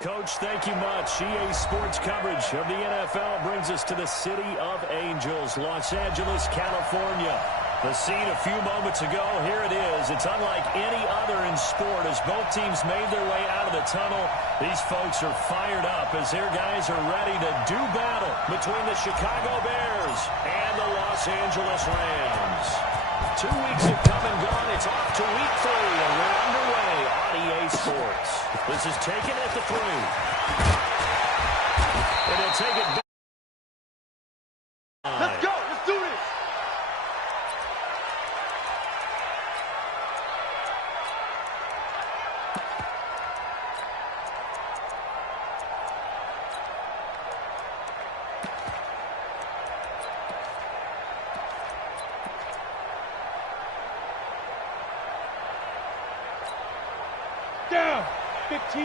Coach, thank you much. EA Sports coverage of the NFL brings us to the City of Angels, Los Angeles, California. The scene a few moments ago, here it is. It's unlike any other in sport as both teams made their way out of the tunnel. These folks are fired up as their guys are ready to do battle between the Chicago Bears and the Los Angeles Rams. 2 weeks have come and gone. It's off to week 3, and we're underway on EA Sports. This is taken at the 3. And they'll take it back. Let's go. Let's do this. Down. 15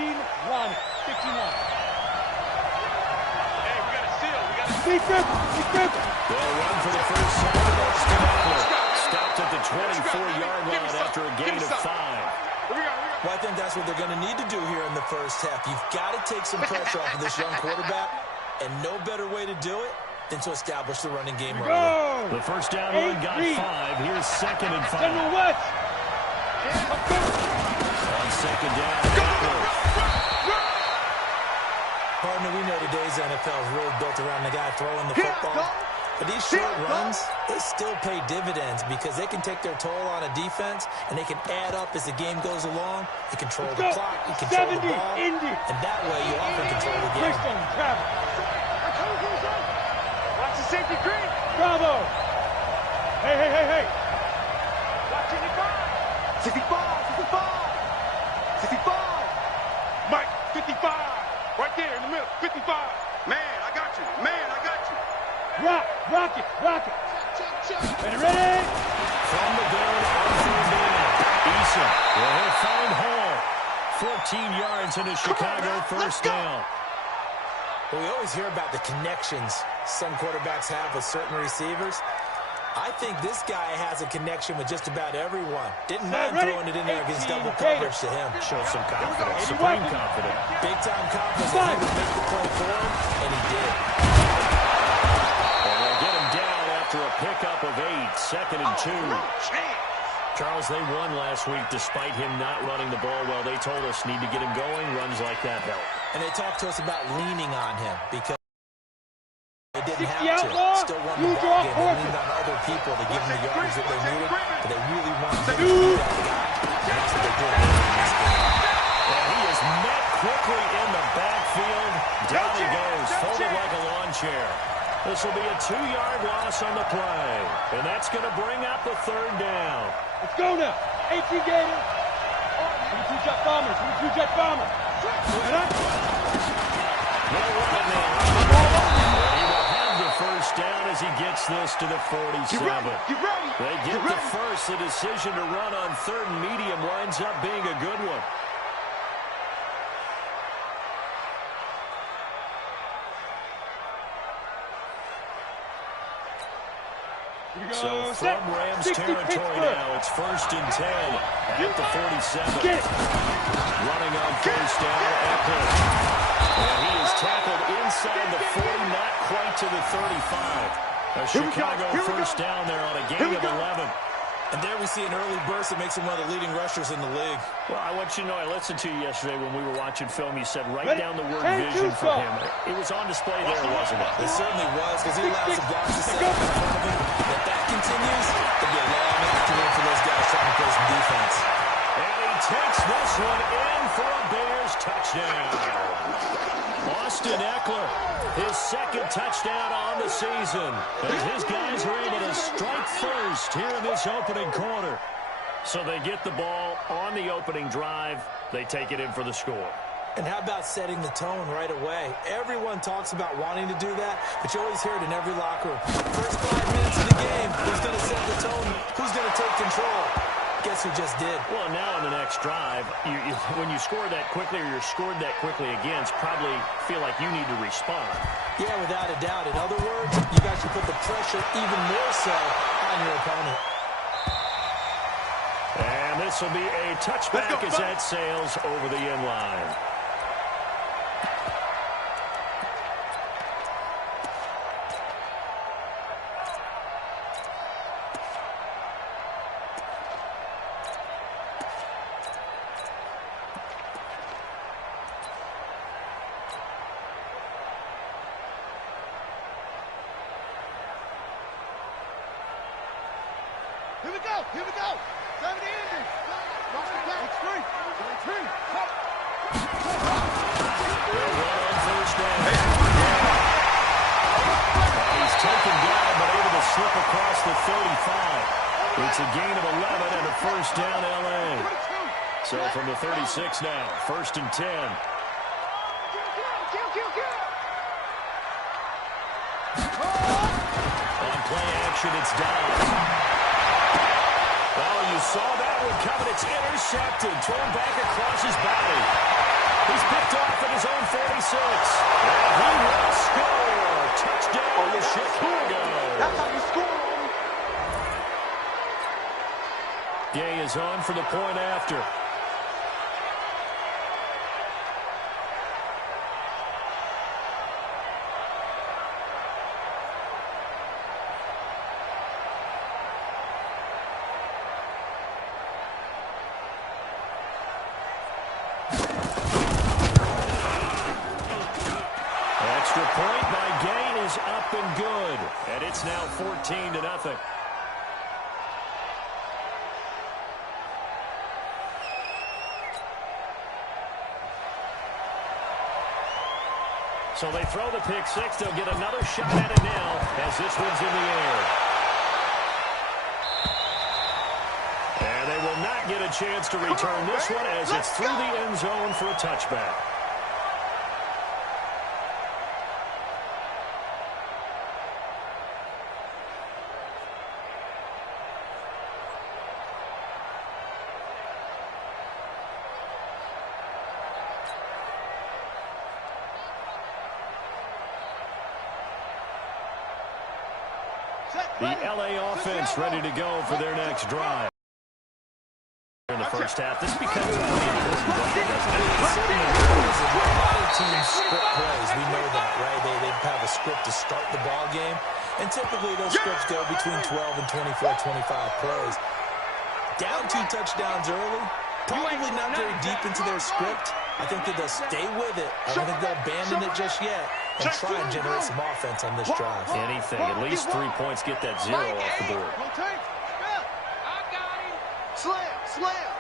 line. 15 line. Hey, we got a seal. We got a defense. Defense. They'll run for the first time. Austin Eckler stopped at the 24-yard line after a gain of 5. Well, I think that's what they're going to need to do here in the first half. You've got to take some pressure off of this young quarterback, and no better way to do it than to establish the running game early. The first down run got 5. Here's 2nd and 5. On 2nd down, Partner, we know today's NFL is really built around the guy throwing the football. But these short runs, they still pay dividends because they can take their toll on a defense, and they can add up as the game goes along. You control the clock, you control the ball, and that way you often control the game. Watch the safety green. Bravo. Hey, hey, hey, hey. Watch 55. 65. 65. 65. Mike, 55. Right there in the middle. 55. Man, I got you. Man, I got you. Rock it. Ready? From the gun, on 3rd down. Eason will find Hall. 14 yards into Chicago, first down. Well, we always hear about the connections some quarterbacks have with certain receivers. I think this guy has a connection with just about everyone. Didn't mind throwing it in there against double coverage to him. Shows some confidence, supreme confidence. Big-time confidence that he would make the play for him, and he did. And they'll get him down after a pickup of 8, 2nd and 2. Charles, they won last week despite him not running the ball well. They told us need to get him going. Runs like that help. And they talked to us about leaning on him because they didn't have to. Still won the ball game. They leaned on other people to give them the yards that they needed, but they really wanted him to be that guy. And that's what they're doing in this game. And he is met quickly in the backfield. Down he goes, folded like a lawn chair. This will be a 2-yard loss on the play. And that's going to bring up the 3rd down. Let's go now. 18 Gators. 22 jet bombers. 22 jet bombers. First down as he gets this to the 47. They get the first. The decision to run on 3rd and medium winds up being a good one. So from Rams territory now, it's 1st and 10 at the 47. Running on 1st down, Eckler. And he is tackled inside the 40, not quite to the 35. A Chicago first down there on a gain of 11. And there we see an early burst that makes him one of the leading rushers in the league. Well, I want you to know, I listened to you yesterday when we were watching film. You said write down the word vision for him. It was on display there, wasn't it? It certainly was, because he allowed some blocks to set up in front of him. If that continues, there'll be a long afternoon for those guys trying to play some defense. And he takes this one in for a Bears touchdown. Austin Eckler, his 2nd touchdown on the season. And his guys are able to strike first here in this opening quarter. So they get the ball on the opening drive. They take it in for the score. And how about setting the tone right away? Everyone talks about wanting to do that, but you always hear it in every locker room. First 5 minutes of the game, who's going to set the tone? Who's going to take control? Guess who just did? Well, now on the next drive, when you score that quickly or you're scored that quickly against, probably feel like you need to respond. Yeah, without a doubt. In other words, you guys should put the pressure even more so on your opponent. And this will be a touchback as that sails over the end line. we go. Here we go. 70 ending. Watch the back. It's free. It's free. First down. He's taken down, but able to slip across the 35. It's a gain of 11 and a first down, L.A. So from the 36 now, first and 10. On play action, it's down. Well, you saw that one coming. It's intercepted. Thrown back across his body. He's picked off at his own 46. And he will score. Touchdown to Chicago. That's how you score. Gay is on for the point after. Extra point by Gain is up and good. And it's now 14-0. So they throw the pick six. They'll get another shot at it now as this one's in the air. And they will not get a chance to return this one as it's through the end zone for a touchback. The L.A. offense ready to go for their next drive. In the first half, this becomes a pretty important drive, doesn't it? A lot of teams script plays. We know that, right? They have a script to start the ball game, and typically those scripts go between 12 and 24, 25 plays. Down 2 touchdowns early, probably not very deep into their script. I think that they'll stay with it. I don't think they'll abandon it just yet and try and generate some offense on this drive. Anything, at least 3 points, get that 0 off the board. I got him. Slam, slam.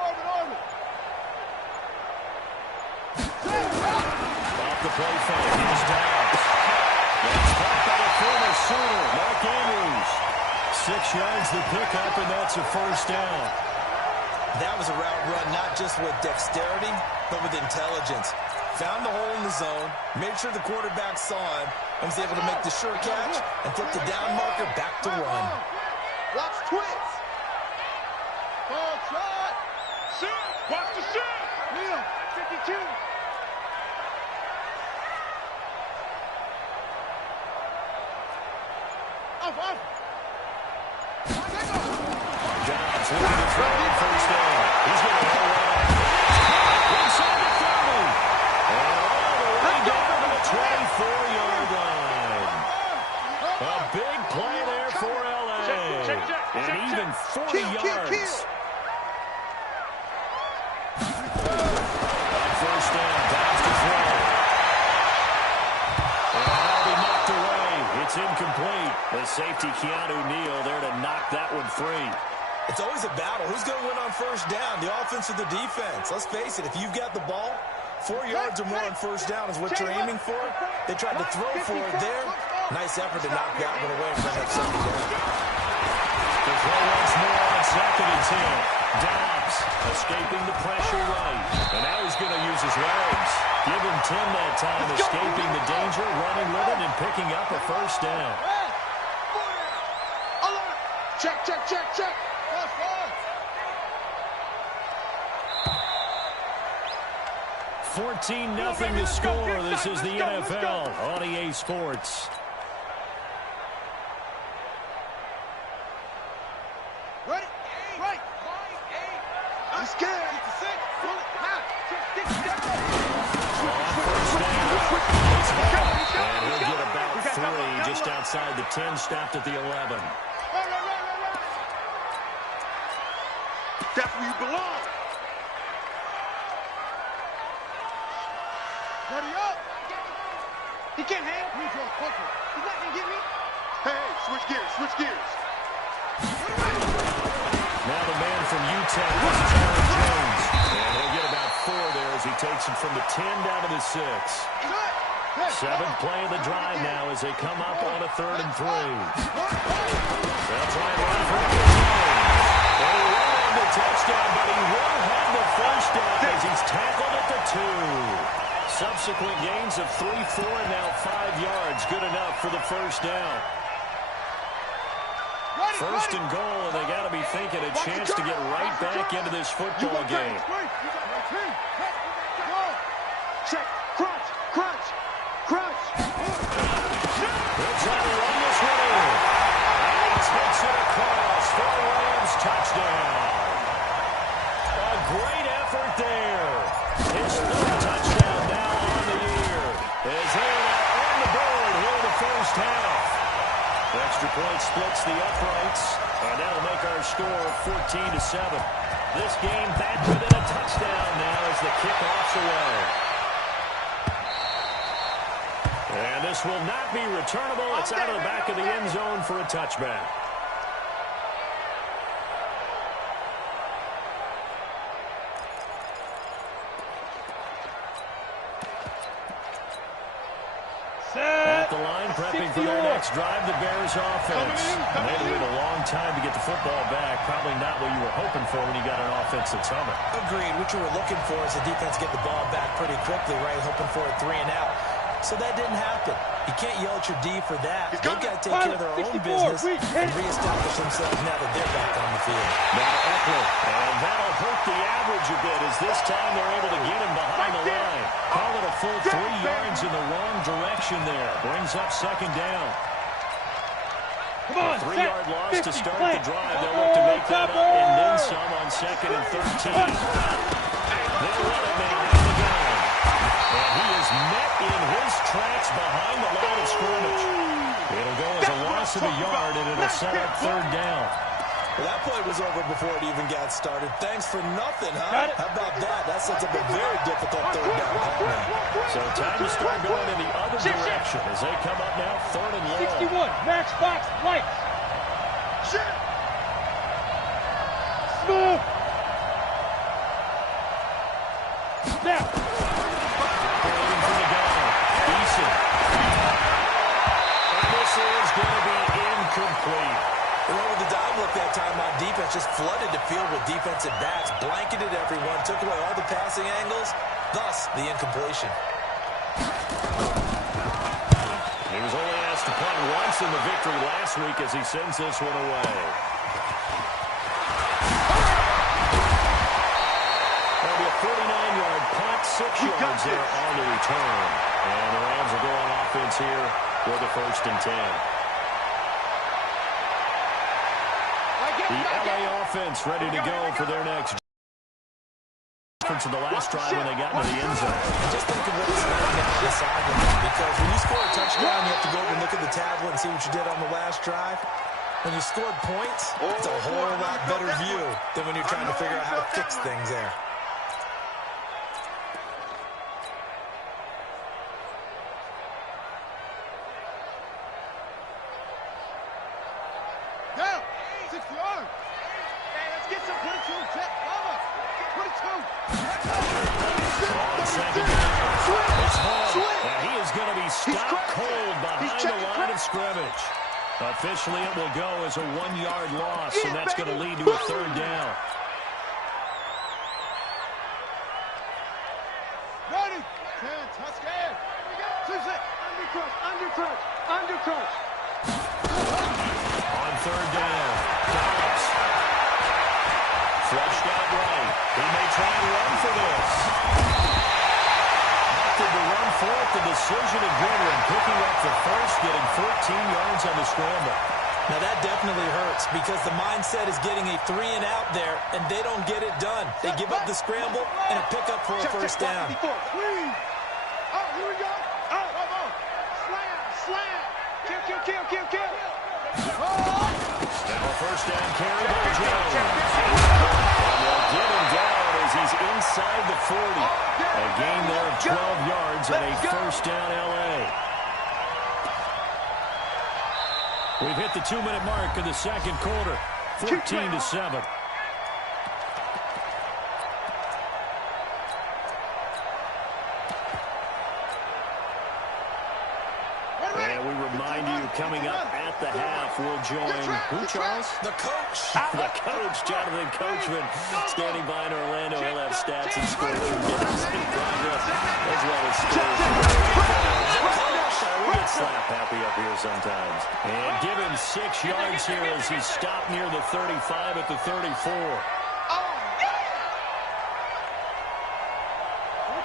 Orbit. Off the play fake, here's Downs. That's caught by the former Sooner, Mark Andrews. 6 yards the pickup, and that's a first down. That was a route run, not just with dexterity, but with intelligence. Found the hole in the zone, made sure the quarterback saw him, and was able to make the sure catch and flip the down marker back to run. Watch twist. Ball shot. Shoot. Watch the shoot. Neil, 52. Off. Jobs looking to throw on first down. He's going to roll right inside the 30. And all the way down to the 24-yard line. A big play there for L.A. And even 40 yards. On first down, Downs to throw. And that'll be knocked away. It's incomplete. The safety, Keanu Neal, there to knock that one free. It's always a battle. Who's going to win on first down, the offense or the defense? Let's face it, if you've got the ball, 4 yards or more on first down is what you're aiming for. They tried to throw for it there. Nice effort to knock that one away from that second down. The throw once more on second and 10. Dobbs escaping the pressure right. And now he's going to use his legs. Give him 10 that time, escaping the danger, running with it, and picking up a first down. Check. 14-0 to score. This is the NFL on EA Sports. Ready? Right. I'm scared. And he'll get about 3 just outside the 10, stopped at the 11. That's where you belong. Ready up. He can't hang. He's not going to get me. Hey, switch gears, switch gears. Now the man from Utah, this is Aaron Jones. And he'll get about 4 there as he takes it from the 10 down to the 6. 7th play of the drive now as they come up on a 3rd and 3. They'll try and run for it. And he won't have the touchdown, but he will have the first down as he's tackled at the 2. Subsequent gains of 3, 4, and now 5 yards. Good enough for the first down. First and goal, and they got to be thinking a chance to get right back into this football game. Check, crunch, crunch, crunch. They'll try to run this one in. And he takes it across for a Rams touchdown. A great effort there. His 3rd touchdown now on the year. As they are now on the board here in the first half. Extra point splits the uprights, and that'll make our score 14-7. This game back within a touchdown now as the kickoff's away. And this will not be returnable. It's out of the back of the end zone for a touchback. At the line, prepping for their next drive, the Bears offense. They waited a long time to get the football back. Probably not what you were hoping for when you got an offense that's humming. Agreed. What you were looking for is the defense get the ball back pretty quickly, right? Hoping for a 3 and out. So that didn't happen. You can't yell at your D for that. They've got to take care of their own business and reestablish themselves now that they're back on the field. Now Eckler, and that'll hurt the average a bit as this time they're able to get him behind the line. Call it a full 3 yards in the wrong direction there. Brings up 2nd down. A 3-yard loss to start the drive. They'll look to make that up and then some on 2nd and 13. They'll run it now down the gun. And he is met in his tracks behind the line of scrimmage. It'll go as a loss of a yard, and it'll set up 3rd down. Well, that play was over before it even got started. Thanks for nothing, huh? How about that? That sets up a very difficult 3rd down call now. So time to start going in the other direction as they come up now 3rd and long. 61, matchbox, lights. Smooth. Now. Operating from the gun. Eason. And this is going to be incomplete. And over the dive look that time on defense, just flooded the field with defensive backs, blanketed everyone, took away all the passing angles, thus the incompletion. He was only asked to punt once in the victory last week as he sends this one away. That'll be a 49-yard punt, 6 yards there on the return. And the Rams will go on offense here with a 1st and 10. The LA offense ready to go for their next difference in the last drive when they got into the end zone. Just think of what it's like now on the sideline, because when you score a touchdown, you have to go over and look at the tablet and see what you did on the last drive. When you scored points, it's a whole lot better view than when you're trying to figure out how to fix things there. Officially, it will go as a 1-yard loss, and that's going to lead to a 3rd down. Ready. 10, touchdown. Undercrunch. On 3rd down, Dobbs. Flushed out right. He may try and run for this. Opted to run for it. The decision of Goodwin picking up the first, getting 14 yards on the scramble. Now that definitely hurts because the mindset is getting a 3 and out there, and they don't get it done. They give up the scramble and a pickup for a 1st down. Oh, here we go. Slam. Kill. Now a 1st down carry by Jones. And they'll get him down as he's inside the 40. A gain there of 12 yards and a 1st down LA. We've hit the 2-minute mark of the second quarter. 14-7. And we remind you, coming up at the half, we'll join who, Charles? The coach. The coach, Jonathan Coachman, standing by in Orlando. He'll have stats and scores from games in progress, as well as scores. We get slap happy up here sometimes. And give him 6 yards here as he stopped near the 35 at the 34.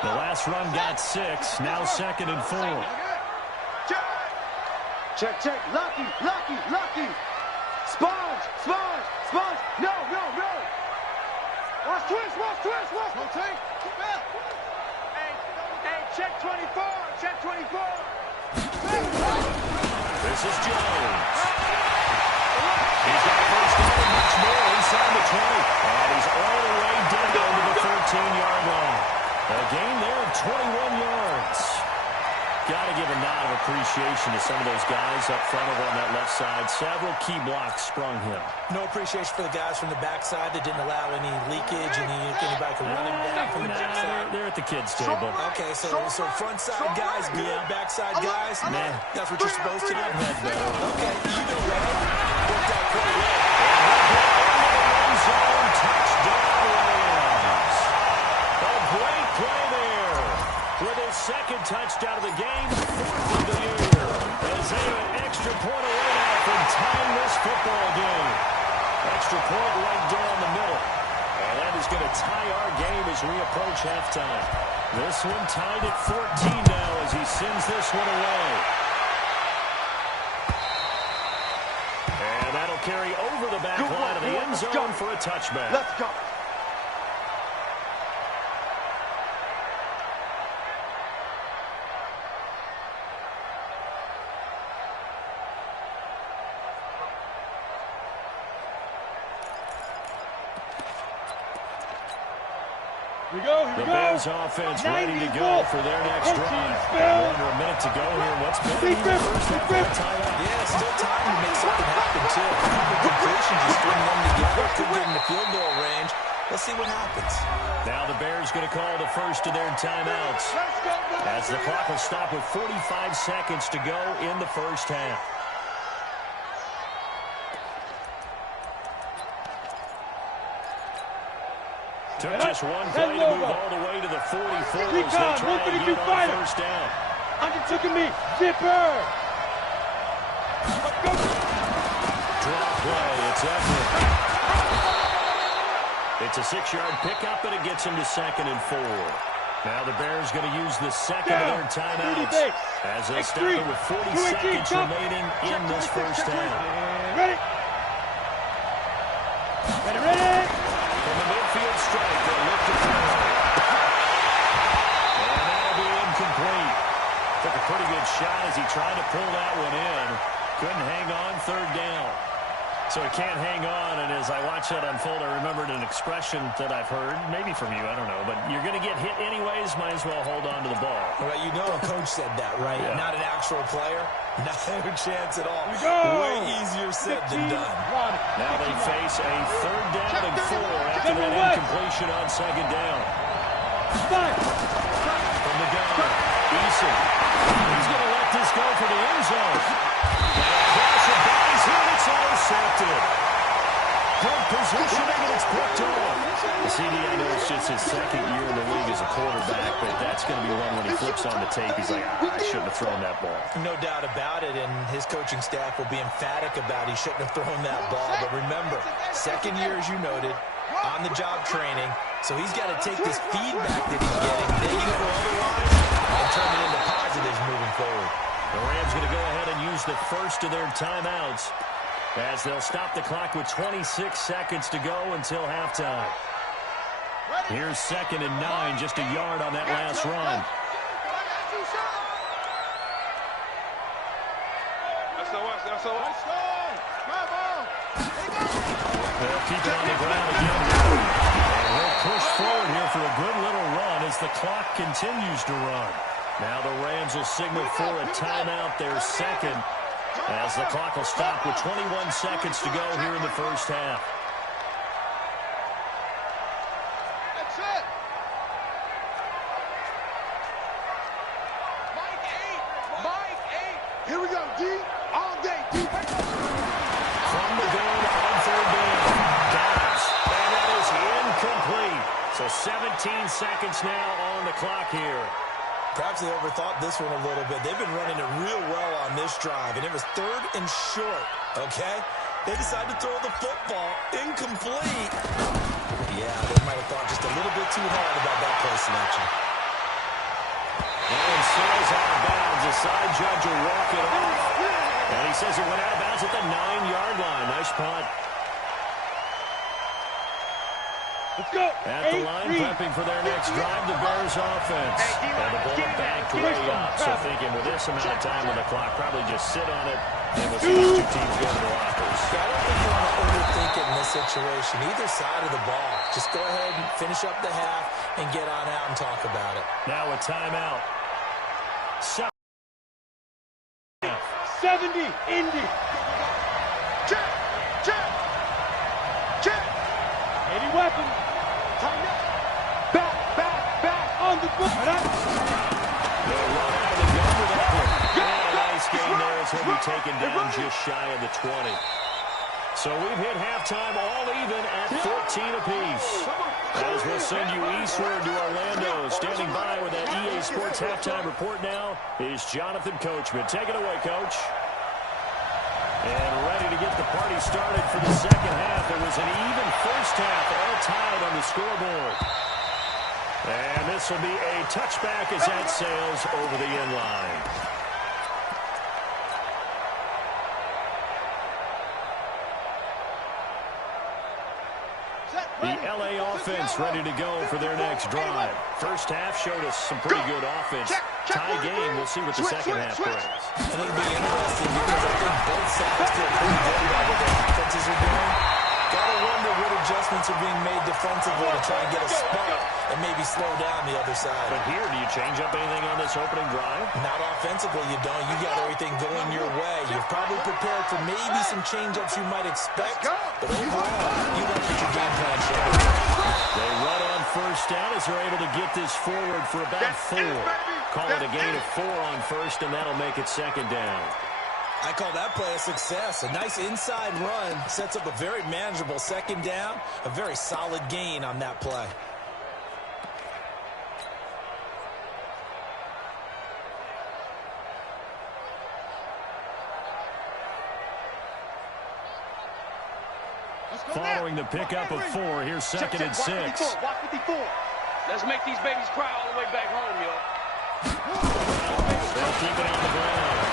The last run got 6, now 2nd and 4. Check, check. Lucky. Sponge. No. Watch twist. Rotate. Keep out. Hey, check 24. This is Jones. He's got first down and much more inside the 20. And he's all the way down to the 13-yard line. A gain there of 21 yards. Got to give a nod of appreciation to some of those guys up front over on that left side. Several key blocks sprung him. No appreciation for the guys from the backside that didn't allow any leakage and anybody could run him down from the backside. They're at the kids' table. Okay, so front side guys beat backside guys. Nah. That's what you're supposed to do. Okay, you know that. Worked out quite well. Touchdown Rams. A great play there. With his second touchdown of the game, 4th of the year. As they have an extra point away now from tying this football game. Extra point right down the middle. And that is going to tie our game as we approach halftime. This one tied at 14 now as he sends this one away. And that'll carry over the back line of the end zone for a touchback. Let's go. The Bears offense ready to go for their next drive. Under a minute to go here. What's been the first half of the timeout? Yeah, still time to make something happen, too. Completions, just string them together. Could get in the field goal range. Let's see what happens. Now the Bears going to call the first of their timeouts. As the clock will stop with 45 seconds to go in the first half. Took just one play to move all the way to the 44 as they try again on first down. Undertook me. Zipper. Drop play. It's Everett. It's a 6-yard pickup, and it gets him to 2nd and 4. Now the Bears going to use the second of their timeouts as they'll stop it with 40 seconds remaining in this first half. Ready. From the midfield strike, they'll lift the throw. And that'll be incomplete. Took a pretty good shot as he tried to pull that one in. Couldn't hang on, 3rd down. So he can't hang on, and as I watch that unfold, I remembered an expression that I've heard, maybe from you, I don't know, but you're going to get hit anyways, might as well hold on to the ball. Well, you know a coach said that, right? Yeah. Not an actual player. No chance at all. Way easier said than done. Now they face a 3rd down and 4 after that incompletion on 2nd down. From the gun, Eason. He's going to let this go for the end zone. Across the bodies here, it's intercepted. Good positioning, and it's picked off. CD, I know it's just his 2nd year in the league as a quarterback, but that's going to be one when he flips on the tape. He's like, I shouldn't have thrown that ball. No doubt about it, and his coaching staff will be emphatic about he shouldn't have thrown that ball. But remember, 2nd year, as you noted, on-the-job training, so he's got to take this feedback that he's getting, negative or otherwise, and turn it into positives moving forward. The Rams going to go ahead and use the first of their timeouts as they'll stop the clock with 26 seconds to go until halftime. Here's 2nd and 9, just a yard on that last run. They'll keep it on the ground again. And he'll push forward here for a good little run as the clock continues to run. Now the Rams will signal for a timeout, their 2nd. As the clock will stop with 21 seconds to go here in the first half. That's it. Mike 8. Here we go, D. All day, D. From the gun on third down. Dobbs. And that is incomplete. So 17 seconds now on the clock here. Perhaps they overthought this one a little bit. They've been running it real well on this drive, and it was 3rd and short, okay? They decided to throw the football. Incomplete. Yeah, they might have thought just a little bit too hard about that play selection. And sails out of bounds. The side judge will walk it off. And he says it went out of bounds at the 9-yard line. Nice punt. Let's go. At the line, prepping for their next drive, the Bears offense. And the ball back way up. So thinking with this amount of time on the clock, probably just sit on it, and we'll see these two teams go to the lockers. I don't think you want to overthink it in this situation. Either side of the ball. Just go ahead and finish up the half and get on out and talk about it. Now a timeout. 70, Indy. Check, check, check. Any weapon. Time up. Back on the book. They'll run out of the gun with that one. And a nice gain there as he'll be taken down just shy of the 20. So we've hit halftime all even at 14 apiece. As we'll send you eastward to Orlando. Standing by with that EA Sports halftime report now is Jonathan Coachman. Take it away, Coach. And ready to get the party started for the second half. It was an even first half, all tied on the scoreboard. And this will be a touchback as that sails over the end line. The LA offense ready to go for their next drive. First half showed us some pretty good offense. Tie game. We'll see what the second half brings. And it'll be interesting because I think both sides feel pretty good about what their offenses are doing. Gotta wonder what adjustments are being made defensively to try and get a spark and maybe slow down the other side. But here, do you change up anything on this opening drive? Not offensively, you don't. You got everything going your way. You're probably prepared for maybe some change-ups you might expect. But overall, you like what your game plan shows. They run on first down as they're able to get this forward for about 4. Call it a gain of 4 on first, and that'll make it second down. I call that play a success. A nice inside run sets up a very manageable second down. A very solid gain on that play. Following the pickup of 4, here's second and 6. Watch 54. Let's make these babies cry all the way back home, y'all. They'll keep it on the ground.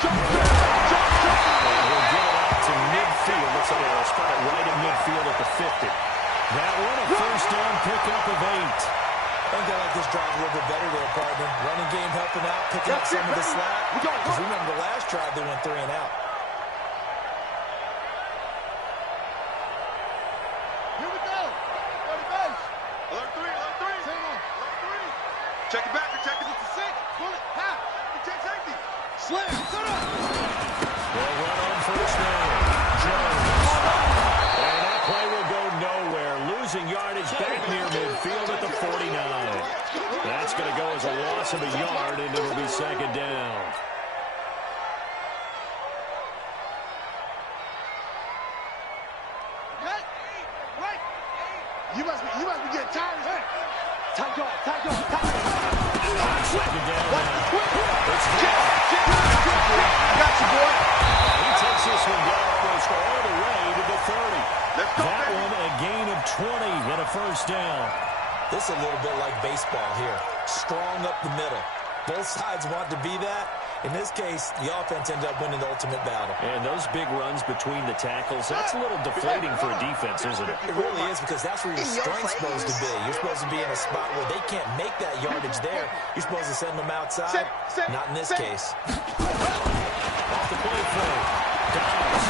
And we'll get it out to midfield. Looks like they'll spot it right in midfield at the 50. That one, a first down pickup of 8. I think they like this drive a little bit better there, partner. Running game helping out, picking up some of the slack. Because remember, the last drive they went 3 and out. Here we go. On the bench. Alert 3. Check it back. Check it. It's a 6. Pull it. Half. Protect safety. Slam. Set up. They'll run on first down. Jones. And that play will go nowhere. Losing yardage back near midfield at the 49. That's going to go as a loss of a yard, and it'll be second down. Okay. Right. You must be getting tired. Hey. Tight yard. Second down now. It's Got you, boy. He takes this one down almost all the way to the 30. Let's go, That baby. one a gain of 20 and a first down. This is a little bit like baseball here. Strong up the middle. Both sides want to be that. In this case, the offense ended up winning the ultimate battle. And those big runs between the tackles, that's a little deflating for a defense, isn't it? It really is, because that's where your strength's supposed to be. You're supposed to be in a spot where they can't make that yardage there. You're supposed to send them outside. Not in this case. Off the play fake. Dobbs.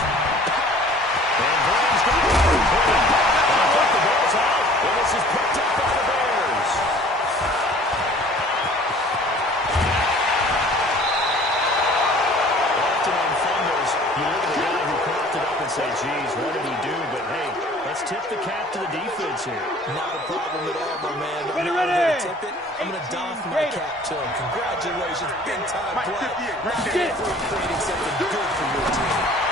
And Brown's got it. And I think the ball's out. And this is picked up by the Bears. Often on fumbles, you look geez, what did he do? But, hey, let's tip the cap to the defense here. Not a problem at all, my man. I'm not going to tip it. I'm going to doff my cap to him. Congratulations. Big-time play. Not creating something good for your team.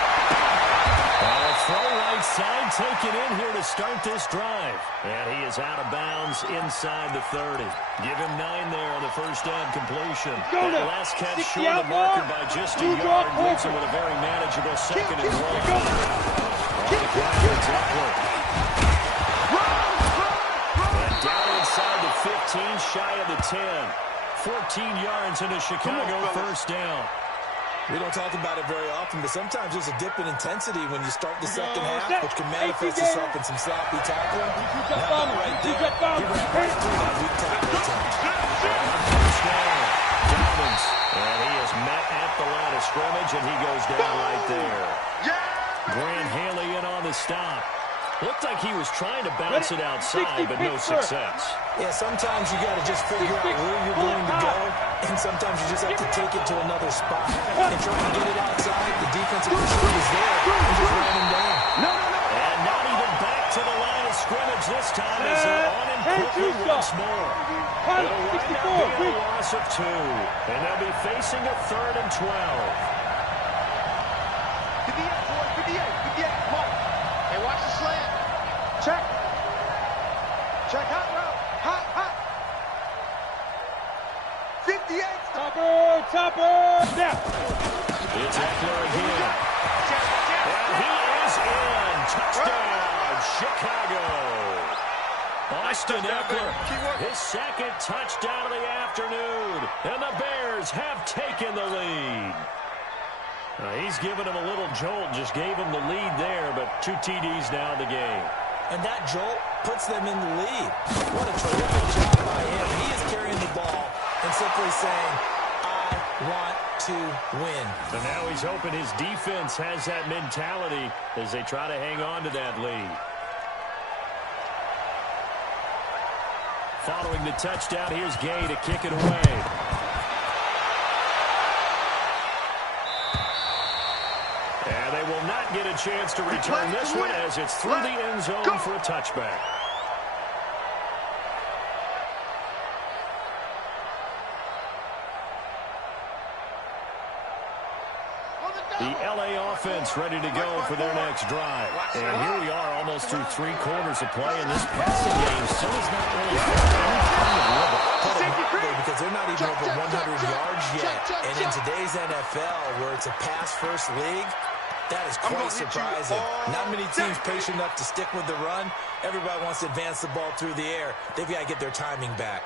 Throw right side taken in here to start this drive. And he is out of bounds inside the 30. Give him 9 there on the first down completion. That last catch short of the marker by just a yard. Leaves him with a very manageable 2nd and 1. On the ground, it's Eckler. And down inside the 15, shy of the 10. 14 yards into Chicago first down. We don't talk about it very often, but sometimes there's a dip in intensity when you start the second half, which can manifest itself in some sloppy tackling. Now, right there, he ran right through that weak tackle attempt. Dobbins, and he is met at the line of scrimmage, and he goes down right there. Grant Haley in on the stop. Looked like he was trying to bounce it outside, but no success. Yeah, sometimes you got to just figure out where you're going to go, and sometimes you just have to take it to another spot. And trying to get it outside, the defensive receiver was there and just ran him down. And not even back to the line of scrimmage this time as they're on him quickly once more. It'll wind up being a loss of 2, and they'll be facing a 3rd and 12. 58, come on. Hey, watch the slant. Check. Check, hot route. Hot. 58. Topper. Now. It's Eckler again. And he is in. Touchdown, Chicago. Austin Eckler, his 2nd touchdown of the afternoon. And the Bears have taken the lead. He's given him a little jolt, just gave him the lead there, but 2 TDs now in the game. And that jolt puts them in the lead. What a terrific job by him. He is carrying the ball and simply saying, I want to win. So now he's hoping his defense has that mentality as they try to hang on to that lead. Following the touchdown, here's Gay to kick it away. And they will not get a chance to return this one as it's through the end zone for a touchback. The LA offense ready to go for their next drive. And here we are almost through 3 quarters of play, and this passing game still is not really because they're not even over 100 yards yet. And in today's NFL, where it's a pass-first league, that is quite surprising. Not many teams patient enough to stick with the run. Everybody wants to advance the ball through the air. They've got to get their timing back.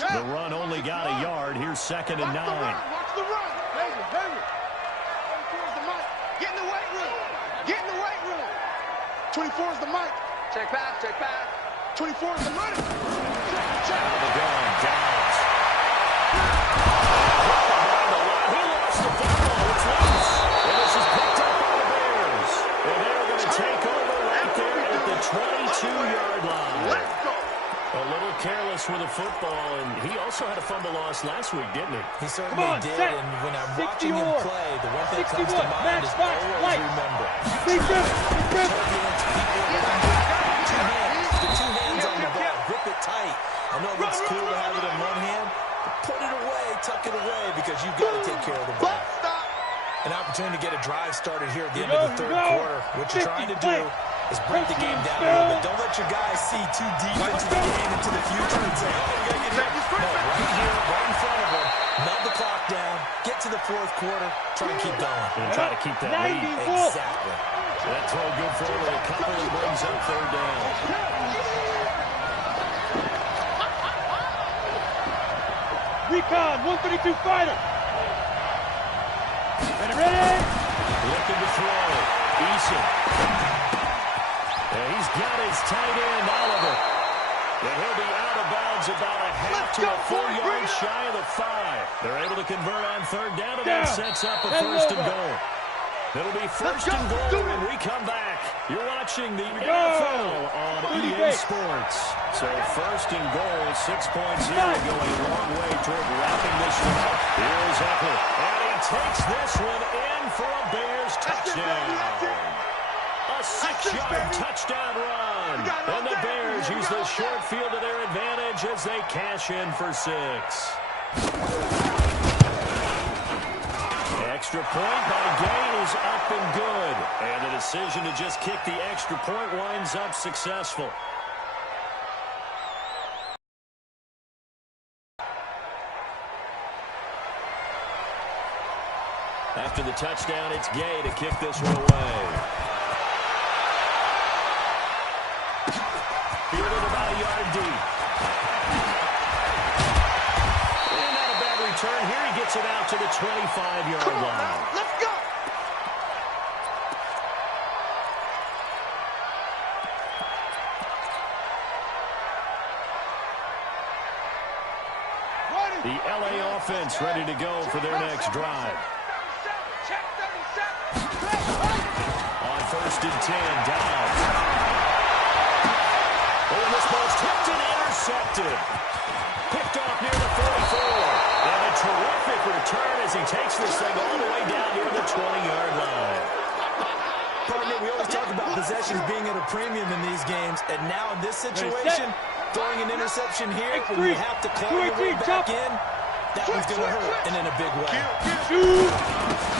The run only got a yard. Here's 2nd and 9. Watch the run. Heavy. Towards the mic. Get in the weight room. 24 is the mic. Check back. 24 is the money. Check. Out of the gun. Downs. He lost the football. It's loose. And this is picked up by the Bears. And they're going to take over right there at the 22-yard line. Let's go. A little careless with the football, and he also had a fumble loss last week, didn't he? He certainly did, and when I'm watching him play, the one thing that comes to mind is always remember. The 2 hands on the ball, grip it tight. I know it looks cool to have it in one hand, but put it away, tuck it away, because you've got to take care of the ball. An opportunity to get a drive started here at the end of the 3rd quarter. What you're trying to do is break the game down a little bit. Don't let your guys see too deep into the game, into the future, and say, oh, we got to get here. No, right here, right in front of them. Melt the clock down, get to the 4th quarter, try and keep going. And try to keep that lead. Exactly. That throw good for him. A couple that brings up 3rd down. Recon, 132 fighter. Ready? Looking to throw. Eason. And he's got his tight end, Oliver. And he'll be out of bounds about a half to a 4 yards shy of the 5. They're able to convert on 3rd down, and that sets up a 1st and goal. It'll be 1st and goal when we come back. You're watching the NFL on EA Sports. So 1st and goal, 6 points here, going a long way toward wrapping this one up. Here's Eckler, and he takes this one in for a Bears touchdown. A 6-yard touchdown run. And the Bears use the short field to their advantage as they cash in for 6. Extra point by Gay is up and good. And the decision to just kick the extra point winds up successful. After the touchdown, it's Gay to kick this one away. Fielded about a yard deep. And not a bad return. Here he gets it out to the 25-yard line. Now, let's go. The LA offense ready to go for their next drive. On 1st and 10, Downs. Oh, and this ball's tipped and intercepted. Picked off near the 44. And a terrific return as he takes this thing all the way down near the 20-yard line. Partner, we always talk about possessions being at a premium in these games, and now in this situation, throwing an interception here when you have to claw your way back in, that one's going to hurt, and in a big way.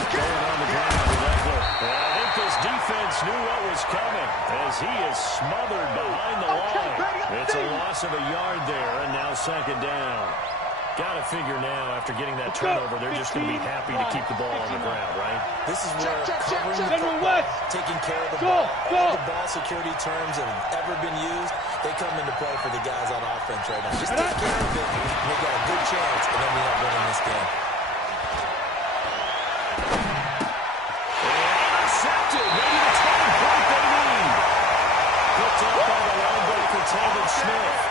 Going on the ground with Eckler. I think this defense knew what was coming as he is smothered behind the line. It's a loss of a yard there, and now 2nd down. Got to figure now, after getting that turnover, they're just going to be happy to keep the ball on the ground, right? This is where covering the football, taking care of the ball, all the ball security terms that have ever been used, they come into play for the guys on offense right now. Just take care of it, and they got a good chance, and then we end up winning this game. Intercepted, maybe the turning point they need. Picked up by the linebacker, Talbot Smith.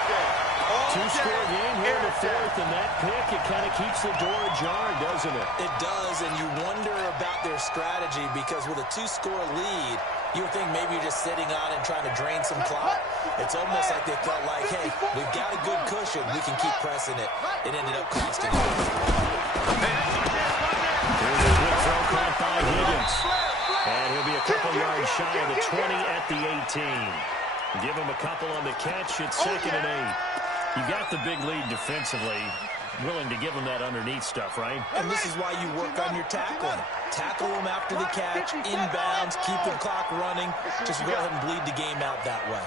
2-score game here in the 4th, and that pick, it kind of keeps the door ajar, doesn't it? It does, and you wonder about their strategy because with a 2-score lead, you would think maybe you're just sitting on it and trying to drain some clock. It's almost like they felt like, hey, we've got a good cushion. We can keep pressing it. It ended up costing them. Here's a quick throw caught by Higgins. And he'll be a couple yards shy of the 20 at the 18. Give him a couple on the catch. It's 2nd and 8. You got the big lead defensively, willing to give them that underneath stuff, right? And this is why you work on your tackling. Tackle them after the catch, inbounds, keep the clock running. Just go ahead and bleed the game out that way.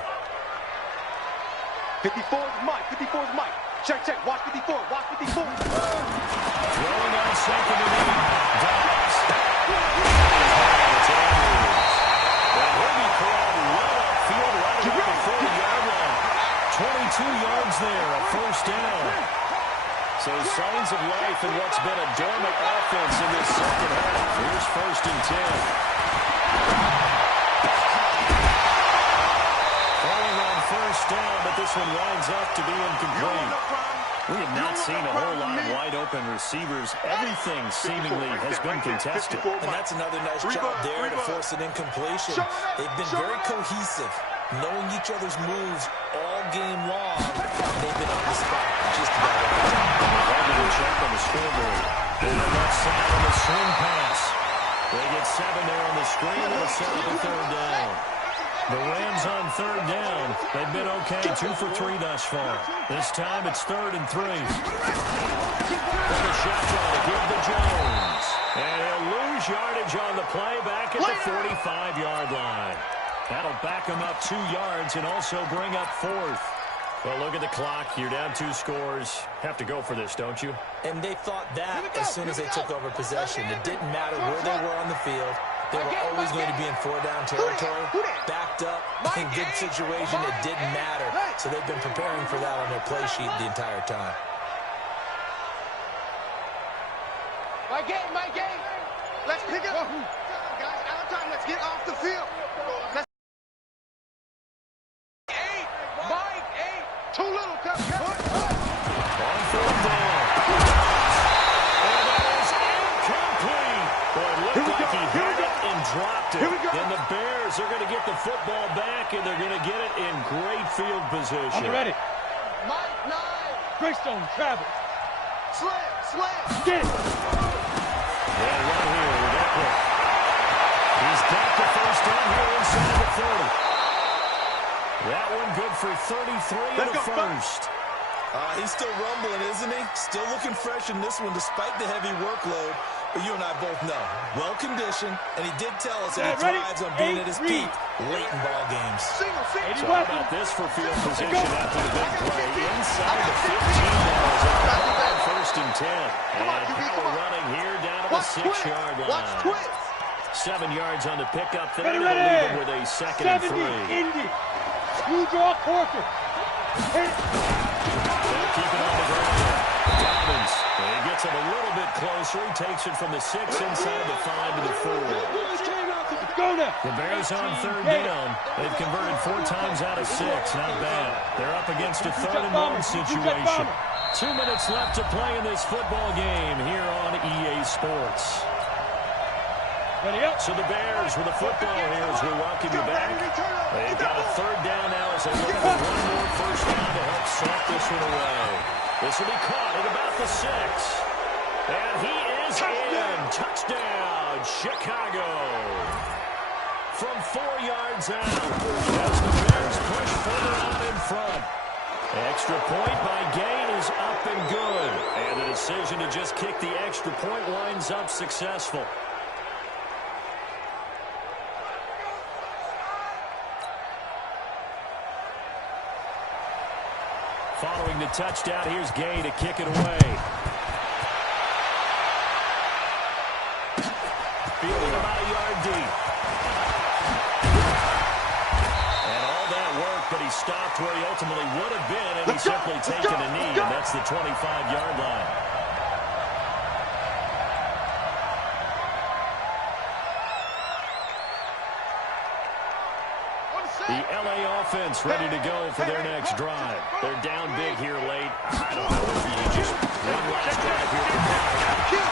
54 is Mike. 54 is Mike. Check, check. Watch 54. Watch 54. Throwing on 2nd and 8. Downs. And he'll be called well upfield right around the 40-yard line. 22 yards there, a 1st down. So signs of life in what's been a dormant offense in this 2nd half. Here's 1st and 10. Falling on 1st down, but this one winds up to be incomplete. We have not seen a whole lot of wide-open receivers. Everything seemingly has been contested. And that's another nice job there to force an incompletion. They've been very cohesive, knowing each other's moves all game long. They've been on the spot just about every time. They're to check on the scoreboard. On the left side of the swing pass. They get 7 there on the screen, and it's set up a 3rd down. The Rams on 3rd down. They've been okay, 2 for 3 thus far. This time it's 3rd and 3. For the shotgun to give to Jones. And he'll lose yardage on the play back at the 45-yard line. That'll back him up 2 yards and also bring up 4th. Well, look at the clock. You're down 2 scores. Have to go for this, don't you? And they thought that as soon as they took over possession. It didn't matter where they were on the field. They were always going to be in 4-down territory, backed up, in good situation. It didn't matter. So they've been preparing for that on their play sheet the entire time. My game. Let's pick it up. Guys, out of time. Let's get off the field. Let's 8. Mike, 8. Too little, cut. On 4th down. And that is incomplete. Boy, it looked like he hit it and dropped it. Then the Bears are going to get the football back, and they're going to get it in great field position. I'm ready. Mike, 9. Greystone, Travis. Slam. Get it. Yeah, right here with Eckler. 33 in the first. He's still rumbling, isn't he? Still looking fresh in this one despite the heavy workload. But you and I both know, well-conditioned, and he did tell us that he thrives on being at his peak late in ball games. So how about this for field position after the big play? Inside the 15 now, first and 10. And power running here down to the 6-yard line. 7 yards on the pickup there. They'll leave him with a 2nd and 3. Indy. You draw quarter. They'll keep it on the ground. Dobbins. He gets it a little bit closer. He takes it from the 6 inside the 5 to the 4. The Bears on 3rd down. They've converted 4 times out of 6. Not bad. They're up against a 3rd and 1 situation. 2 minutes left to play in this football game here on EA Sports. So the Bears with the football here as we welcome you back. They've got a 3rd down now as they look for one more first down to help sweep this one away. This will be caught at about the 6. And he is in. Touchdown, Chicago. From 4 yards out as the Bears push further out in front. Extra point by Gain is up and good. And the decision to just kick the extra point winds up successful. Following the touchdown, here's Gay to kick it away. Fielding about a yard deep. And all that work, but he stopped where he ultimately would have been, and he's simply taken a knee, and that's the 25-yard line. The LA offense ready to go for their next drive. They're down big here late. I don't know if you just one last drive here.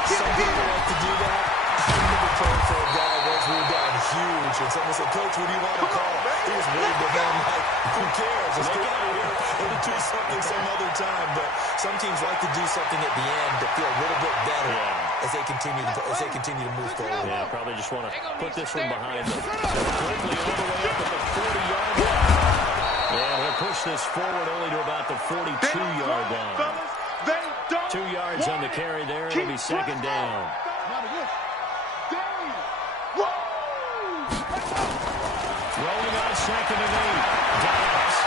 Some people like to do that. I'm never praying for a guy once we were down huge. And someone said, Coach, what do you want to call? He was waving to him like, who cares? Let's get out of here and do something some other time. But some teams like to do something at the end to feel a little bit better as they continue to move forward. Yeah, probably just want to put this one behind them. Quickly all the way up at the 40-yard line. And he'll push this forward only to about the 42-yard line. 2 yards on the carry there. It'll be 2nd down. Rolling on 2nd and 8. Dobbs.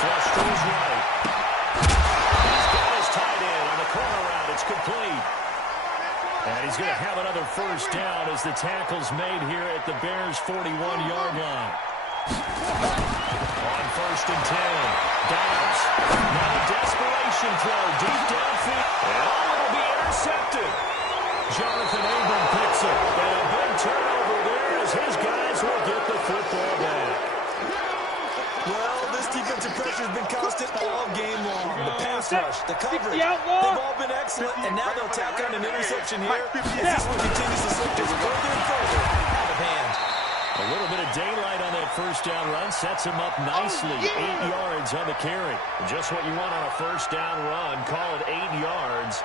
Flush to his right. He's got his tight end on the corner route. It's complete. And he's going to have another first down as the tackle's made here at the Bears' 41-yard line. On 1st and 10. Dobbs. Now a desperation throw deep downfield. And it'll be intercepted. Jonathan Abram picks it. And a big turnover there as his guys will get the football back. Well, this defensive pressure has been constant all game long. The pass rush, the coverage, they've all been excellent, and now they'll tack on an interception here. As this one continues to slip just further and further out of hand. A little bit of daylight on that first down run sets him up nicely. 8 yards on the carry. Just what you want on a first down run. Call it 8 yards.